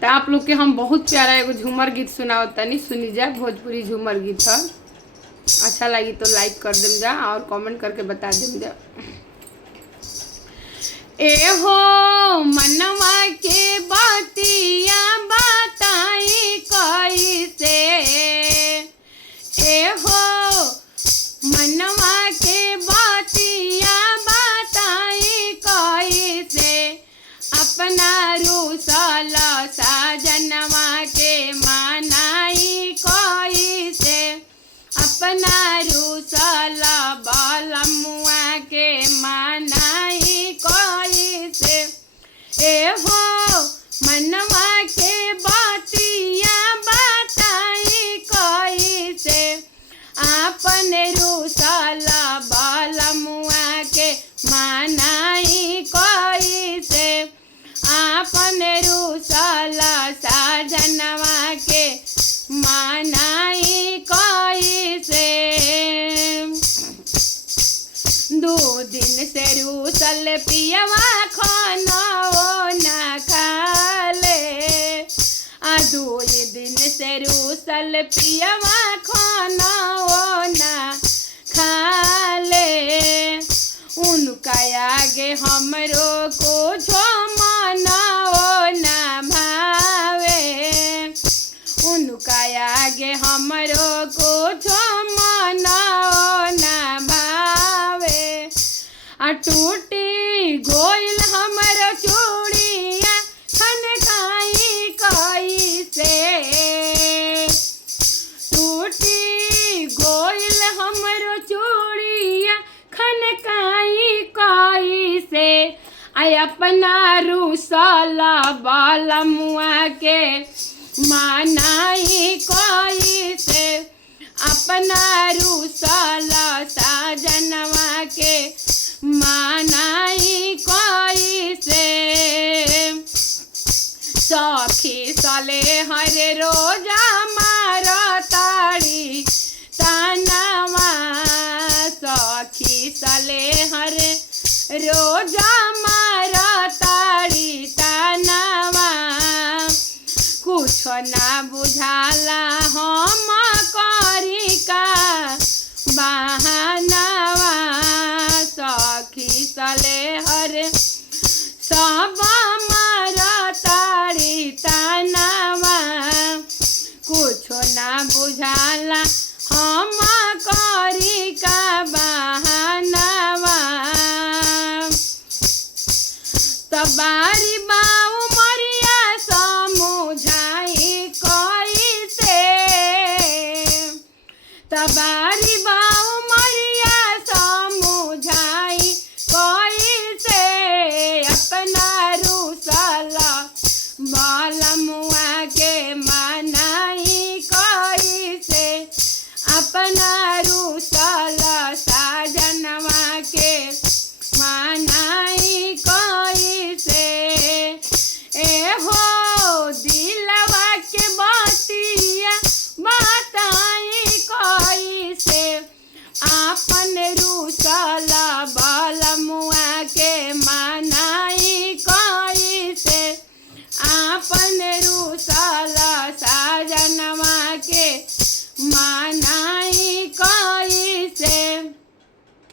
तो आप लोग के हम बहुत प्यारा एगो झूमर गीत सुनाओ तनी, सुनी जा। भोजपुरी झूमर गीत है। अच्छा लगी तो लाइक कर देम जा और कमेंट करके बता देम जा। ए हो मनवा के बातिया बताई कैसे, ए हो मनवा के बातिया बताई कैसे, अपना रूसल साजनवा के मनाई कैसे, अपना रूसल बालमुआ के मनाई कैसे, ए हो मनवा के बातिया बताई कैसे, आपन रूसल बालमुआ के मनाई कैसे, आपन रूसल साजनवा के मनाई कैसे। 2 दिन से रूसल पियवा खाना न खाले, 2 दिन से रूसल पियवा खाना न खाले, उनका आगे हमरो को जो माना न भावे, उनका आगे हमरो को जो माना न भावे, टूटी गोइल हमरो चूड़िया खनकाई कैसे, टूटी गोइल हमरो चूड़िया खनकाई कैसे, आय अपना रूसल बालमुआ के मनाई कैसे, अपना रूसल साजनवा के मनाई कैसे। सखी सले हर रोजा मारा ताड़ी तनवा, सखी सले हर रोजा मारा ताड़ी तनवा, कुछ ना बुझाला हम करी का बहानवा, सखी सले हर सब मारा ताड़ी तनवा, कुछ ना बुझाला हम करी का बहानवा, तबारी